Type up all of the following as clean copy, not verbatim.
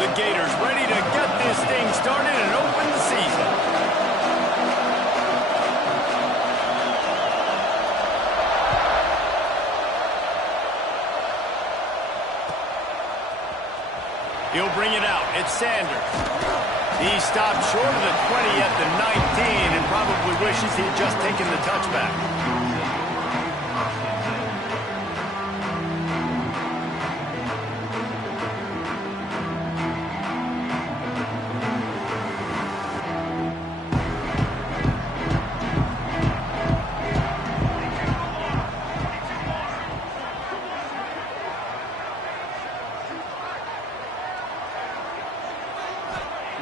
The Gators ready to get this thing started and open the season. He'll bring it out. It's Sanders. He stopped short of the 20 at the 19 and probably wishes he had just taken the touchback.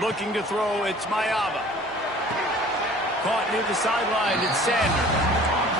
Looking to throw, it's Mayava. Caught near the sideline, it's Sanders.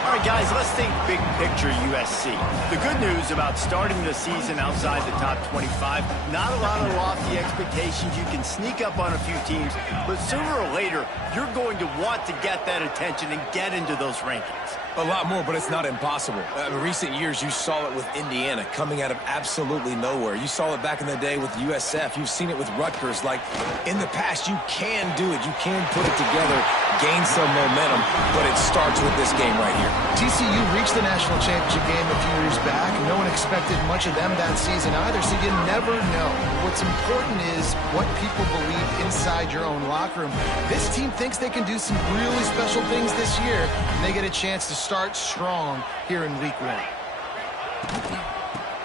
All right, guys, let's think big picture USC. The good news about starting the season outside the top 25, not a lot of lofty expectations. You can sneak up on a few teams, but sooner or later, you're going to want to get that attention and get into those rankings. A lot more, but it's not impossible. In recent years, you saw it with Indiana coming out of absolutely nowhere. You saw it back in the day with USF. You've seen it with Rutgers. Like, in the past, you can do it. You can put it together, gain some momentum, but it starts with this game right here. TCU reached the national championship game a few years back, and no one expected much of them that season either, so you never know. What's important is what people believe inside your own locker room. This team thinks they can do some really special things this year, and they get a chance to start strong here in week 1.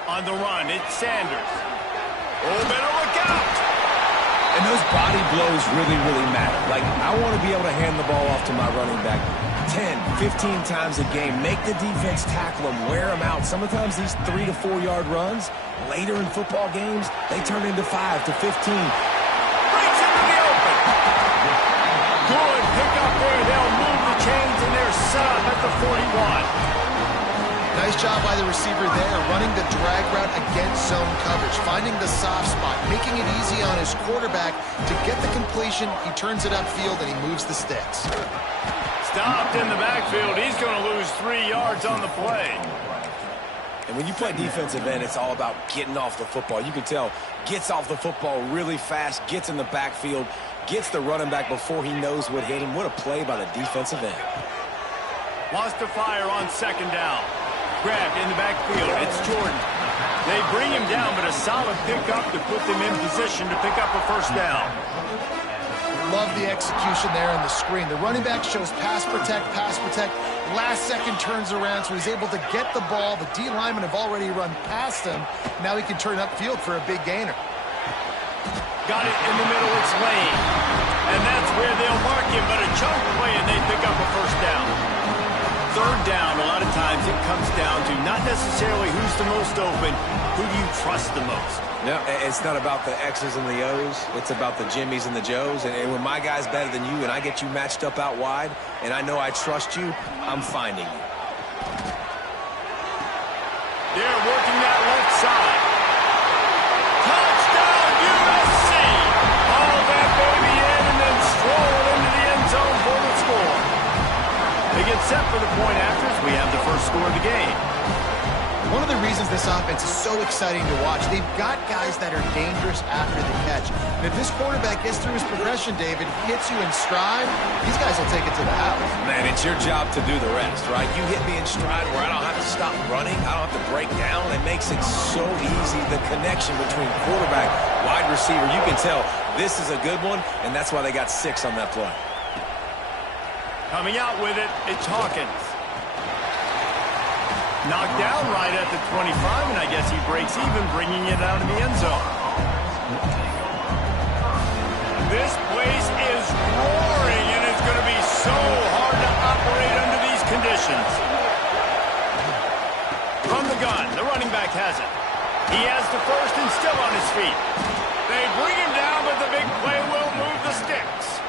On the run, it's Sanders. Oh, better look out! And those body blows really, really matter. Like, I want to be able to hand the ball off to my running back 10, 15 times a game. Make the defense tackle them, wear them out. Sometimes these 3 to 4 yard runs, later in football games, they turn into 5 to 15. Breaks into the open. Good pick up there. They'll move the chains, and they're set up at the 41. Nice job by the receiver there, running the drag route against zone coverage, finding the soft spot, making it easy on his quarterback to get the completion. He turns it upfield, and he moves the sticks. Stopped in the backfield. He's going to lose 3 yards on the play. And when you play defensive end, it's all about getting off the football. You can tell, gets off the football really fast, gets in the backfield, gets the running back before he knows what hit him. What a play by the defensive end. Wants to fire on second down. Grabbed in the backfield. It's Jordan. They bring him down, but a solid pickup to put them in position to pick up a first down. Love the execution there on the screen. The running back shows pass protect, pass protect. Last second turns around, so he's able to get the ball. The D linemen have already run past him. Now he can turn upfield for a big gainer. Got it in the middle. It's Lane. And that's where they'll mark him, but a chunk play, and they pick up a first down. Third down, a lot of times it comes down to not necessarily who's the most open, who do you trust the most? No, it's not about the X's and the O's. It's about the Jimmys and the Joes. And when my guy's better than you and I get you matched up out wide and I know I trust you, I'm finding you. They're working that left side. Touchdown, USC! Haul that baby in and then stroll into the end zone for the score. They get set for the point after as we have the first score of the game. One of the reasons this offense is so exciting to watch, they've got guys that are dangerous after the catch. And if this quarterback gets through his progression, David, hits you in stride, these guys will take it to the house. Man, it's your job to do the rest, right? You hit me in stride where I don't have to stop running. I don't have to break down. It makes it so easy. The connection between quarterback, wide receiver, you can tell this is a good one, and that's why they got 6 on that play. Coming out with it, it's Hawkins. Knocked down right at the 25, and I guess he breaks even, bringing it out of the end zone. This place is roaring, and it's going to be so hard to operate under these conditions. From the gun, the running back has it. He has the first and still on his feet. They bring him down, but the big play will move the sticks.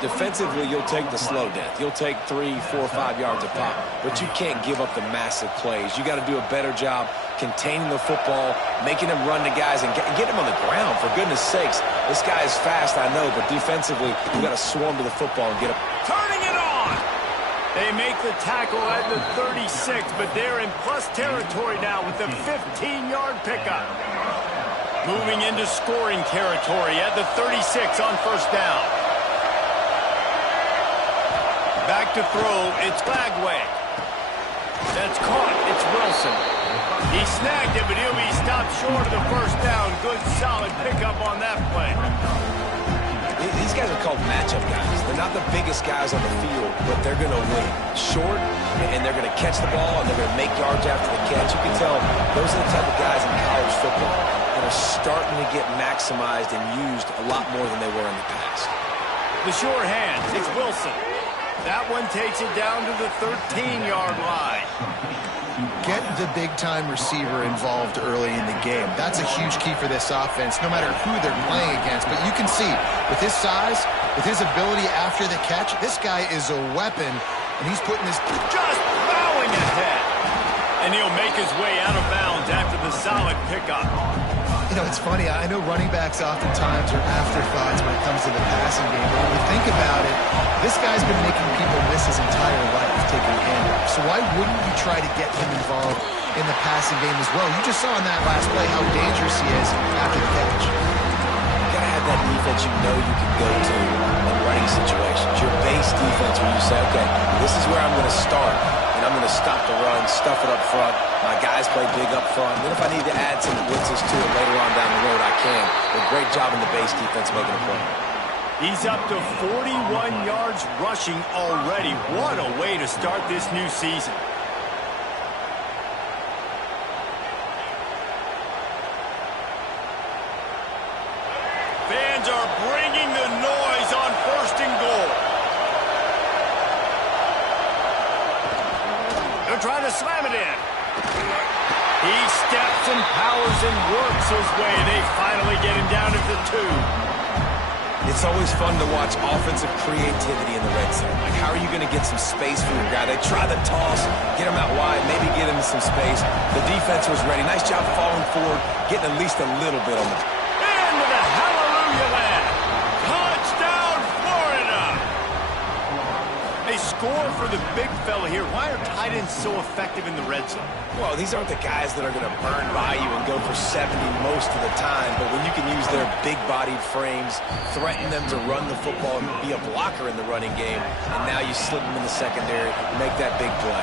Defensively, you'll take the slow death. You'll take 3, 4, 5 yards a pop, but you can't give up the massive plays. You got to do a better job containing the football, making him run to guys, and get him on the ground. For goodness sakes, this guy is fast, I know, but defensively, you got to swarm to the football and get him. Turning it on! They make the tackle at the 36, but they're in plus territory now with the 15-yard pickup. moving into scoring territory at the 36 on first down. Back to throw, it's Bagway. That's caught, it's Wilson. He snagged it, but he'll be stopped short of the first down. Good, solid pickup on that play. These guys are called matchup guys. They're not the biggest guys on the field, but they're going to win. Short, and they're going to catch the ball, and they're going to make yards after the catch. You can tell those are the type of guys in college football that are starting to get maximized and used a lot more than they were in the past. The sure hands, it's Wilson. That one takes it down to the 13-yard line. Get the big-time receiver involved early in the game. That's a huge key for this offense, no matter who they're playing against. But you can see, with his size, with his ability after the catch, this guy is a weapon, and he's putting this just plowing ahead. And he'll make his way out of bounds after the solid pickup. You know, it's funny. I know running backs oftentimes are afterthoughts when it comes to the passing game. But when you think about it, this guy's been making people miss his entire life taking handoffs. So why wouldn't you try to get him involved in the passing game as well? You just saw in that last play how dangerous he is after the catch. You got to have that defense you know you can go to in running situations. Your base defense where you say, okay, this is where I'm going to start. And I'm going to stop the run, stuff it up front. My guys play big up front. Then if I need to add some blitzes to it later on down the road, I can. But great job in the base defense making a play. He's up to 41 yards rushing already. What a way to start this new season. Fans are bringing the noise on first and goal. They're trying to slam it in. He steps and powers and works his way. They finally get him down at the 2. It's always fun to watch offensive creativity in the red zone. Like, how are you going to get some space for your guy? They try the toss, get him out wide, maybe get him some space. The defense was ready. Nice job falling forward, getting at least a little bit on the... Into the hallelujah land. Touchdown, Florida. They score for the big fella here. Why are tight ends so effective in the red zone? Well, these aren't the guys that are going to burn by you and go for 70 most of the time, but when you can use their big-bodied frames, threaten them to run the football and be a blocker in the running game, and now you slip them in the secondary, make that big play.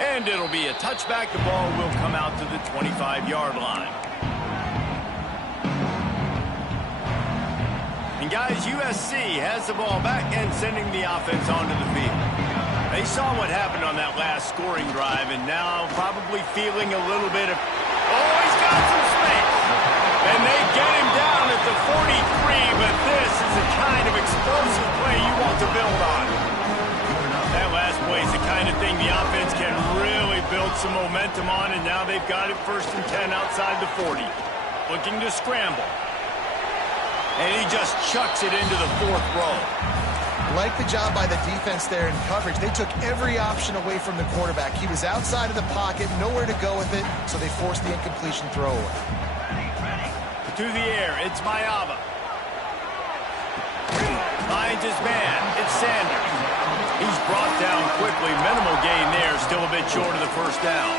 And it'll be a touchback. The ball will come out to the 25-yard line. And guys, USC has the ball back and sending the offense onto the field. They saw what happened on that last scoring drive, and now probably feeling a little bit of... Oh, he's got some space! And they get him down at the 43, but this is the kind of explosive play you want to build on. That last play is the kind of thing the offense can really build some momentum on, and now they've got it 1st and 10 outside the 40. Looking to scramble. And he just chucks it into the 4th row. Like the job by the defense there in coverage. They took every option away from the quarterback. He was outside of the pocket, nowhere to go with it, so they forced the incompletion throwaway. To the air, it's Mayava. Finds his man, it's Sanders. He's brought down quickly. Minimal gain there, still a bit short of the first down.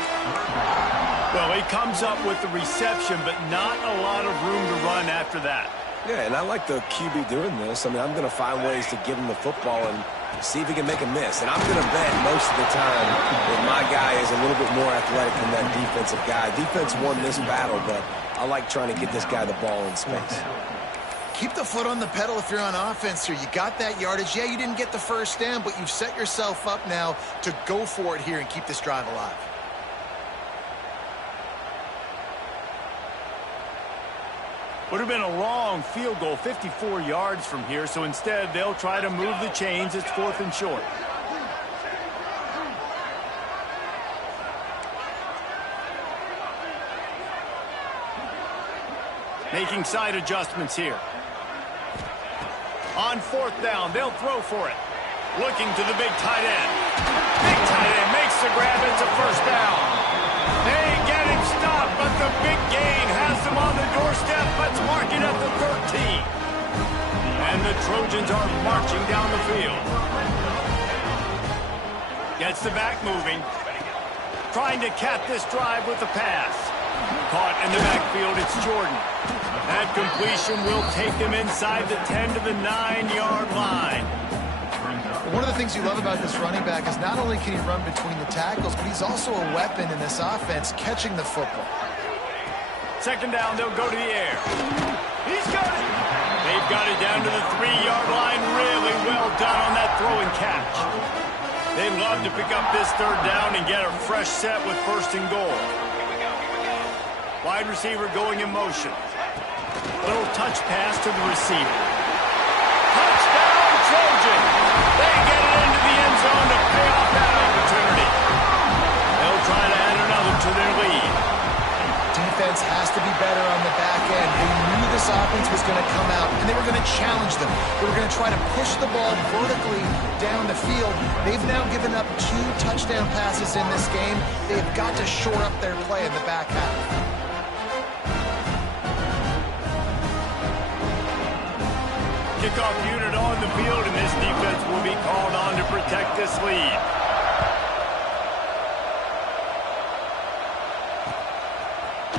Well, he comes up with the reception, but not a lot of room to run after that. Yeah, and I like the QB doing this. I mean, I'm going to find ways to give him the football and see if he can make a miss. And I'm going to bet most of the time that my guy is a little bit more athletic than that defensive guy. Defense won this battle, but I like trying to get this guy the ball in space. Keep the foot on the pedal if you're on offense here. You got that yardage. Yeah, you didn't get the first down, but you've set yourself up now to go for it here and keep this drive alive. Would have been a long field goal, 54 yards from here, so instead they'll try to move the chains. It's 4th and short. Making side adjustments here. On 4th down, they'll throw for it. Looking to the big tight end. Big tight end makes the grab. It's a first down. They get him stopped, but the big gain has them on the doorstep. Let's mark it at the 13. And the Trojans are marching down the field. Gets the back moving. Trying to cap this drive with the pass. Caught in the backfield, it's Jordan. That completion will take them inside the 10 to the 9-yard line. One of the things you love about this running back is not only can he run between the tackles, but he's also a weapon in this offense catching the football. Second down, they'll go to the air. He's got it. They've got it down to the 3-yard line. Really well done on that throw and catch. They love to pick up this third down and get a fresh set with first and goal. Wide receiver going in motion. Little touch pass to the receiver. Touchdown, Trojan! They get it into the end zone to pay off that opportunity. They'll try to add another to their lead. Defense has to be better on the back end. They knew this offense was going to come out, and they were going to challenge them. They were going to try to push the ball vertically down the field. They've now given up 2 touchdown passes in this game. They've got to shore up their play in the back half. Kickoff unit on the field, and this defense will be called on to protect this lead.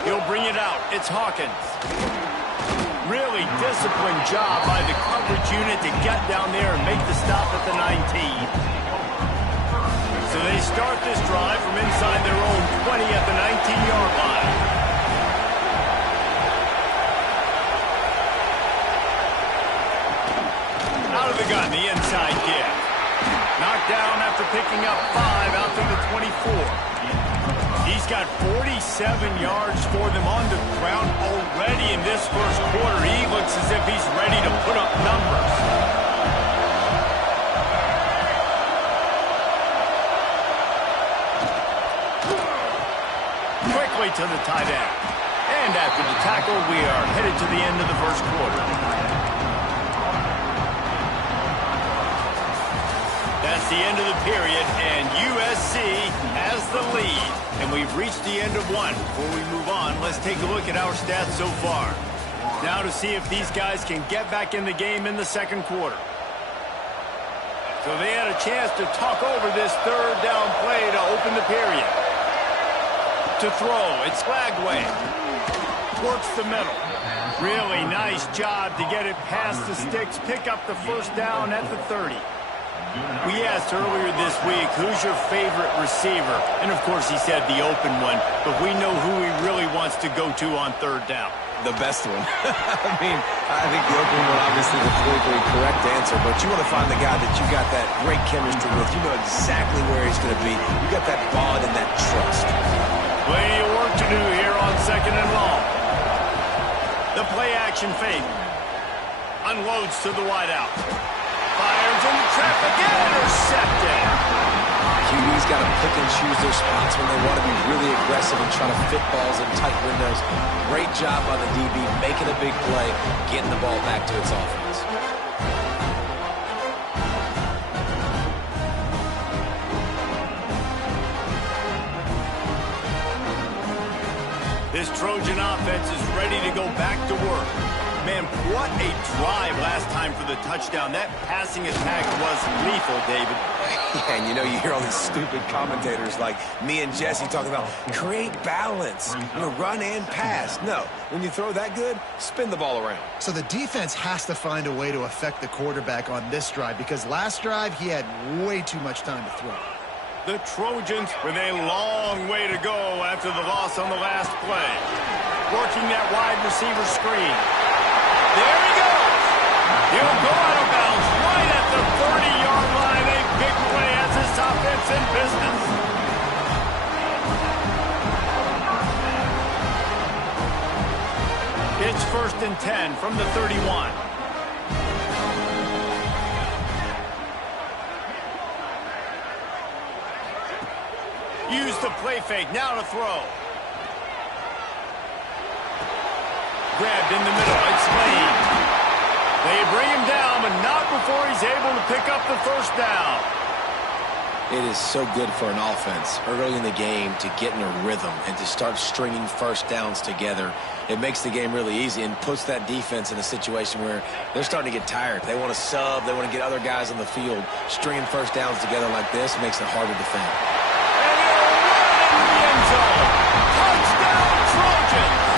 He'll bring it out. It's Hawkins. Really disciplined job by the coverage unit to get down there and make the stop at the 19. So they start this drive from inside their own 20 at the 19-yard line. Out of the gun, the inside give. Knocked down after picking up 5 out to the 24. He's got 47 yards for them on the ground already in this first quarter. He looks as if he's ready to put up numbers. Quickly to the tight end. And after the tackle, we are headed to the end of the first quarter. That's the end of the period, and USC has the lead. And we've reached the end of one. Before we move on, let's take a look at our stats so far. Now to see if these guys can get back in the game in the second quarter. So they had a chance to talk over this third down play to open the period. To throw, it's Lagway. Works the middle. Really nice job to get it past the sticks, pick up the first down at the 30. We asked earlier this week, who's your favorite receiver? And, of course, he said the open one, but we know who he really wants to go to on third down. The best one. I mean, I think the open one, obviously, the politically correct answer, but you want to find the guy that you got that great chemistry with. You know exactly where he's going to be. You got that bond and that trust. Plenty of work to do here on second and long. The play action fake. Unloads to the wideout. Fires into traffic, intercepted. QB's got to pick and choose their spots when they want to be really aggressive and try to fit balls in tight windows. Great job by the DB, making a big play, getting the ball back to its offense. This Trojan offense is ready to go back to work. Man, what a drive last time for the touchdown. That passing attack was lethal, David. Yeah, and you know, you hear all these stupid commentators like me and Jesse talking about create balance, run and pass. No, when you throw that good, spin the ball around. So the defense has to find a way to affect the quarterback on this drive because last drive he had way too much time to throw. The Trojans with a long way to go after the loss on the last play. Working that wide receiver screen. There he goes. He'll go out of bounds right at the 30-yard line. A big play as this offense in business. It's 1st and 10 from the 31. Use the play fake, now to throw. Grabbed in the middle, it's Lane. They bring him down, but not before he's able to pick up the first down. It is so good for an offense early in the game to get in a rhythm and to start stringing first downs together. It makes the game really easy and puts that defense in a situation where they're starting to get tired. They want to sub. They want to get other guys on the field. Stringing first downs together like this makes it hard to defend. And he'll run into the end zone. Touchdown, Trojans!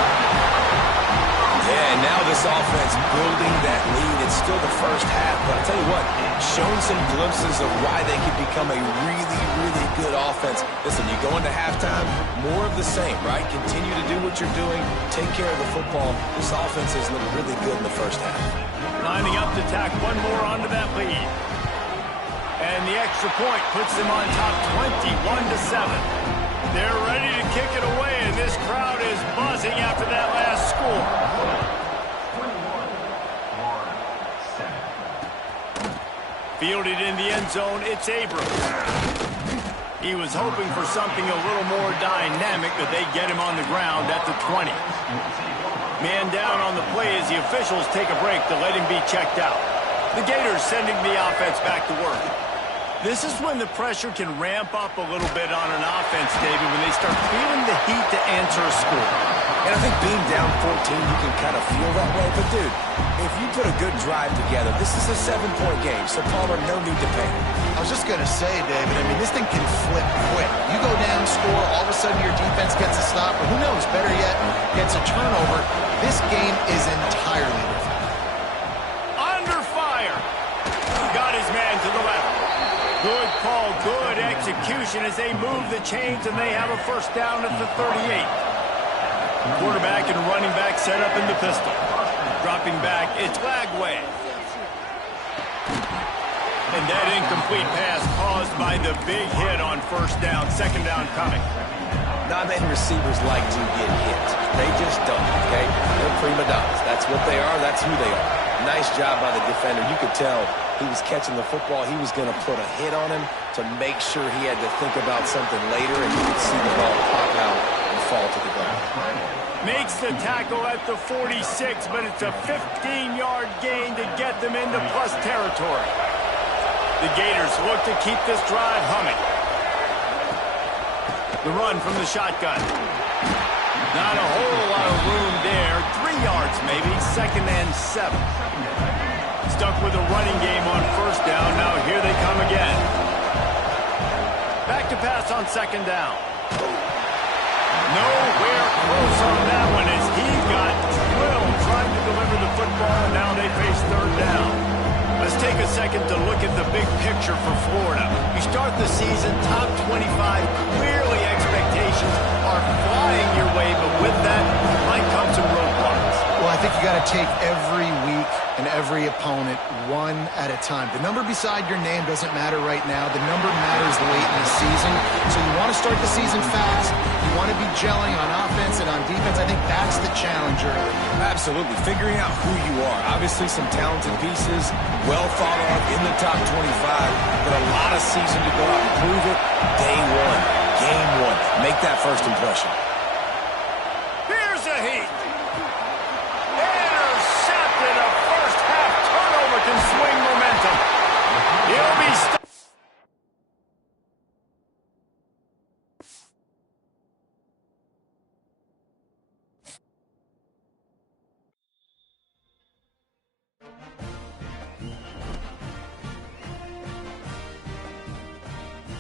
Yeah, and now this offense building that lead. It's still the first half, but I'll tell you what, showing some glimpses of why they could become a really, really good offense. Listen, you go into halftime, more of the same, right? Continue to do what you're doing, take care of the football. This offense has looked really good in the first half. Lining up to tack one more onto that lead. And the extra point puts them on top 21-7. They're ready to kick it away, and this crowd is buzzing after that last score. Fielded in the end zone, it's Abrams. He was hoping for something a little more dynamic, but they get him on the ground at the 20. Man down on the play as the officials take a break to let him be checked out. The Gators sending the offense back to work. This is when the pressure can ramp up a little bit on an offense, David, when they start feeling the heat to answer a score. And I think being down 14, you can kind of feel that way. But, dude, if you put a good drive together, this is a 7-point game, so Palmer, no need to panic. I was just going to say, David, I mean, this thing can flip quick. You go down, score, all of a sudden your defense gets a stop, or who knows, better yet, gets a turnover. This game is entirely different. Under fire. Got his man to the left. Good call, good execution as they move the chains, and they have a first down at the 38. Quarterback and running back set up in the pistol. Dropping back, it's Lagway. And that incomplete pass caused by the big hit on first down. Second down coming. Not many receivers like to get hit. They just don't, okay? They're prima donnas. That's what they are. That's who they are. Nice job by the defender. You could tell he was catching the football. He was going to put a hit on him to make sure he had to think about something later, and you could see the ball pop out and fall to the ground. Makes the tackle at the 46, but it's a 15-yard gain to get them into plus territory. The Gators look to keep this drive humming. The run from the shotgun. Not a whole lot of room there. 3 yards maybe, 2nd and 7. Stuck with a running game on first down. Now here they come again. Back to pass on 2nd down. Nowhere close on that one as he got drilled trying to deliver the football, and now they face 3rd down. Let's take a second to look at the big picture for Florida. You start the season top 25. Clearly expectations are flying your way, but with that might come some roadblocks. Well, I think you got to take every week and every opponent one at a time. The number beside your name doesn't matter right now. The number matters late in the season. So you want to start the season fast. You want to be gelling on offense and on defense. I think that's the challenge early. Absolutely. Figuring out who you are. Obviously some talented pieces, well thought of in the top 25, but a lot of season to go out and prove it. Day one, game one. Make that first impression.